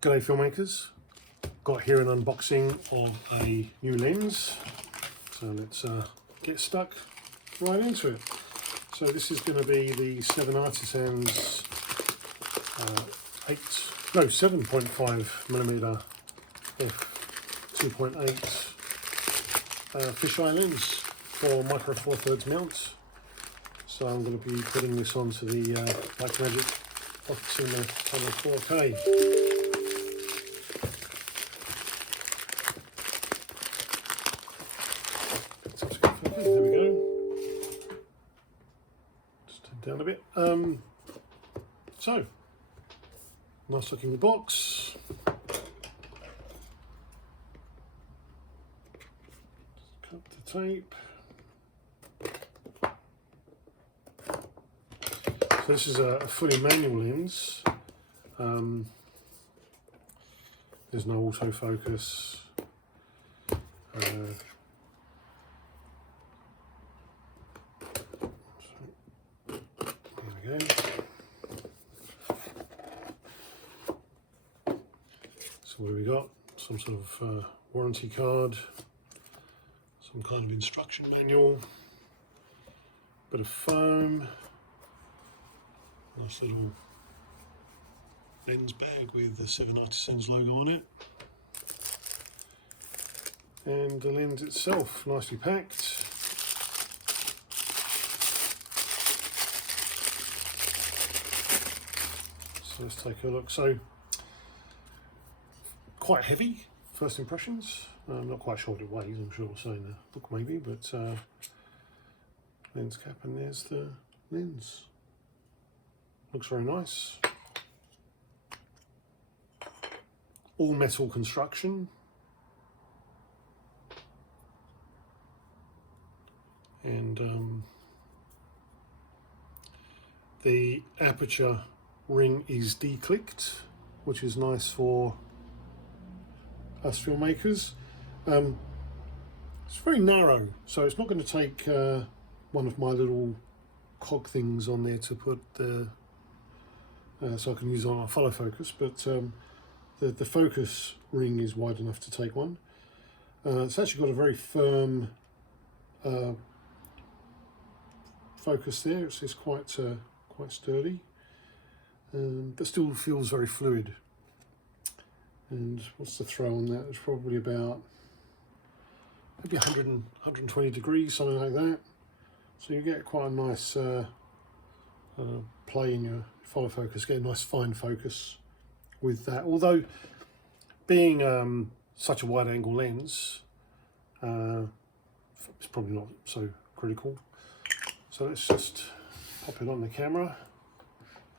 G'day filmmakers, got here an unboxing of a new lens, so let's get stuck right into it. So this is going to be the 7Artisans 7.5mm f2.8 fisheye lens for micro 4/3 mount. So I'm going to be putting this onto the Blackmagic Cinematography 4K. There we go. Just turn down a bit. So, nice looking box. Just cut the tape. So this is a fully manual lens. There's no autofocus. So what have we got? Some sort of warranty card, some kind of instruction manual, bit of foam, nice little lens bag with the 7Artisans logo on it, and the lens itself nicely packed. So let's take a look. So quite heavy, first impressions. I'm not quite sure what it weighs, I'm sure it'll say in the book maybe, but lens cap, and there's the lens. Looks very nice. All metal construction. And the aperture ring is declicked, which is nice for us filmmakers. It's very narrow, so it's not going to take one of my little cog things on there to put the so I can use it on a follow focus, but the focus ring is wide enough to take one. It's actually got a very firm focus there. It's quite sturdy, but still feels very fluid. And what's the throw on that? It's probably about maybe 120 degrees, something like that. So you get quite a nice play in your follow focus, get a nice fine focus with that. Although being such a wide angle lens, it's probably not so critical. So let's just pop it on the camera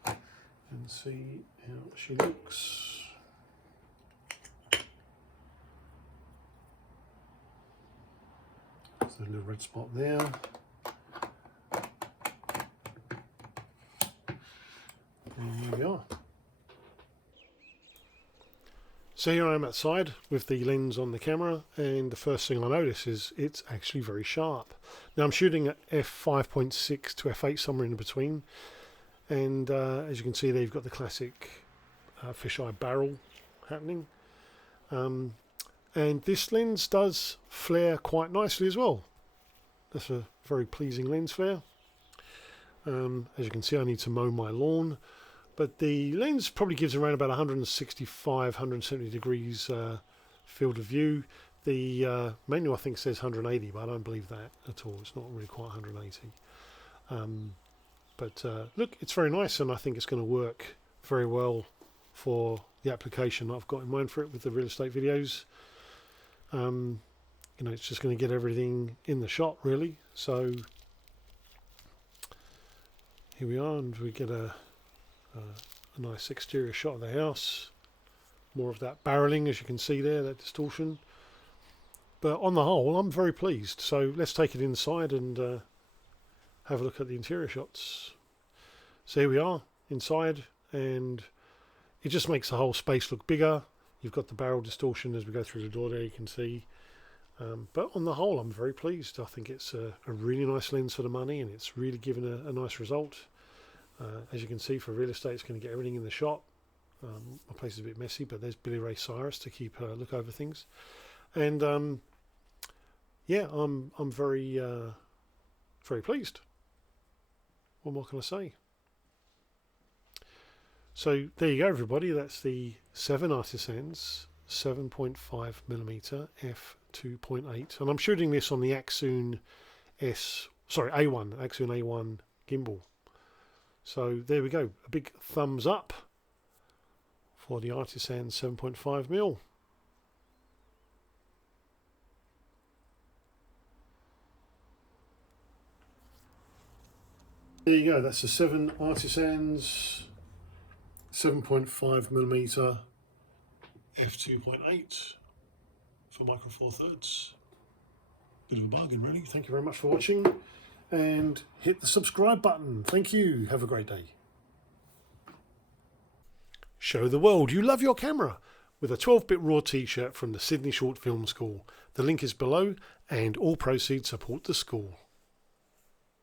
and see how she looks. There's a little red spot there. And there we are. So here I am outside with the lens on the camera, and the first thing I notice is it's actually very sharp. Now I'm shooting at f5.6 to f8, somewhere in between, and as you can see there, you've got the classic fisheye barrel happening, and this lens does flare quite nicely as well. That's a very pleasing lens flare. As you can see, I need to mow my lawn, but the lens probably gives around about 165, 170 degrees field of view. The manual I think says 180, but I don't believe that at all. It's not really quite 180. But look, it's very nice, and I think it's going to work very well for the application I've got in mind for it with the real estate videos. You know, it's just going to get everything in the shot really. So here we are, and we get a nice exterior shot of the house. More of that barreling, as you can see there, that distortion. But on the whole, I'm very pleased. So let's take it inside and have a look at the interior shots. So here we are inside, and it just makes the whole space look bigger. You've got the barrel distortion as we go through the door there, you can see. But on the whole, I'm very pleased. I think it's a really nice lens for the money, and it's really given a nice result. As you can see, for real estate, it's going to get everything in the shot. My place is a bit messy, but there's Billy Ray Cyrus to keep look over things. And yeah, I'm very very pleased. What more can I say? So there you go, everybody. That's the 7Artisans 7.5mm f2.8, and I'm shooting this on the Axoon A1 gimbal. So there we go. A big thumbs up for the Artisan 7.5mm. There you go. That's the 7Artisans 7.5mm f2.8 for Micro Four Thirds. Bit of a bargain, really. Thank you very much for watching, and hit the subscribe button. Thank you. Have a great day. Show the world you love your camera with a 12-bit RAW t-shirt from the Sydney Short Film School. The link is below, and all proceeds support the school.